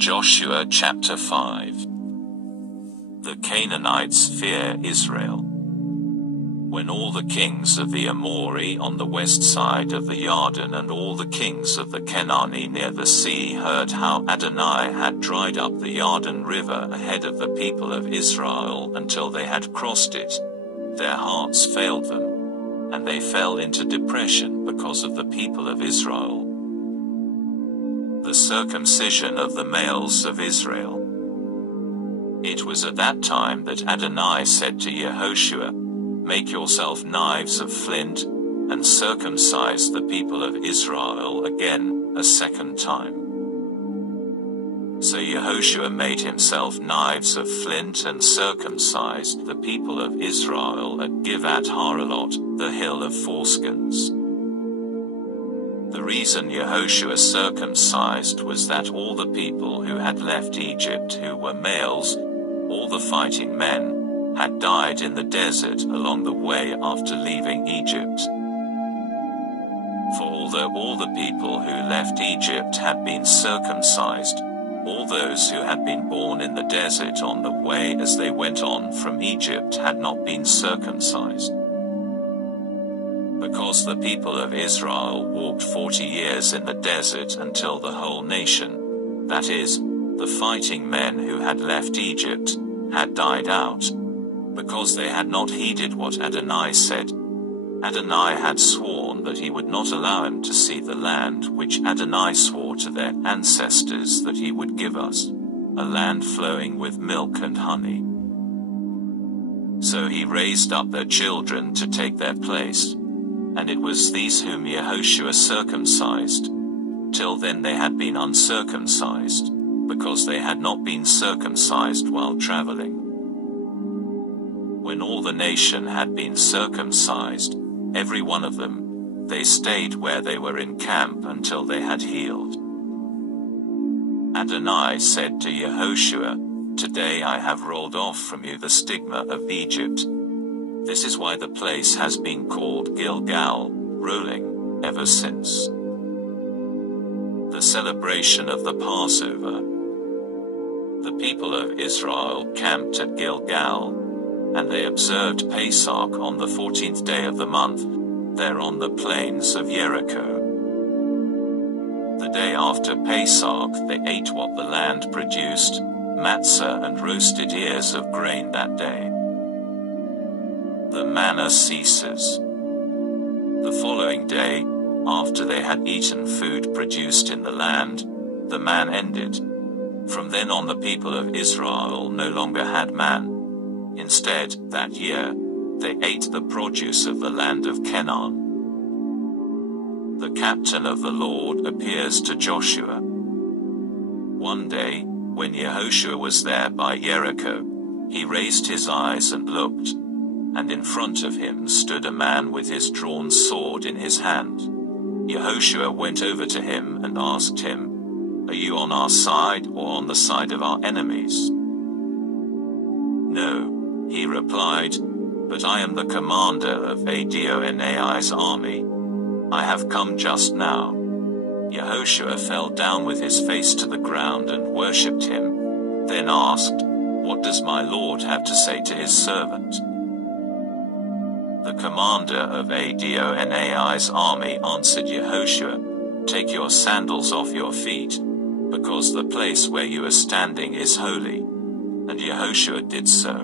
Joshua chapter 5. The Canaanites fear Israel. When all the kings of the Amori on the west side of the Jordan and all the kings of the Canaani near the sea heard how Adonai had dried up the Jordan river ahead of the people of Israel until they had crossed it, their hearts failed them, and they fell into depression because of the people of Israel. The circumcision of the males of Israel. It was at that time that Adonai said to Yeshua, "Make yourself knives of flint, and circumcise the people of Israel again, a second time." So Yeshua made himself knives of flint and circumcised the people of Israel at Givat Haralot, the hill of foreskins. The reason Yeshua circumcised was that all the people who had left Egypt who were males, all the fighting men, had died in the desert along the way after leaving Egypt. For although all the people who left Egypt had been circumcised, all those who had been born in the desert on the way as they went on from Egypt had not been circumcised. Because the people of Israel walked 40 years in the desert until the whole nation, that is, the fighting men who had left Egypt, had died out, because they had not heeded what Adonai said. Adonai had sworn that he would not allow him to see the land which Adonai swore to their ancestors that he would give us, a land flowing with milk and honey. So he raised up their children to take their place, and it was these whom Yeshua circumcised. Till then they had been uncircumcised, because they had not been circumcised while traveling. When all the nation had been circumcised, every one of them, they stayed where they were in camp until they had healed. Adonai said to Yeshua, "Today I have rolled off from you the stigma of Egypt." This is why the place has been called Gilgal, rolling, ever since. The celebration of the Passover. The people of Israel camped at Gilgal, and they observed Pesach on the 14th day of the month, there on the plains of Jericho. The day after Pesach they ate what the land produced, matzah and roasted ears of grain that day. The manna ceases. The following day, after they had eaten food produced in the land, the man ended. From then on the people of Israel no longer had man. Instead, that year, they ate the produce of the land of Canaan. The captain of the Lord appears to Joshua. One day, when Yeshua was there by Jericho, he raised his eyes and looked, and in front of him stood a man with his drawn sword in his hand. Yeshua went over to him and asked him, "Are you on our side or on the side of our enemies?" "No," he replied, "but I am the commander of Adonai's army. I have come just now." Yeshua fell down with his face to the ground and worshipped him, then asked, "What does my Lord have to say to his servant?" The commander of Adonai's army answered Yeshua, "Take your sandals off your feet, because the place where you are standing is holy." And Yeshua did so.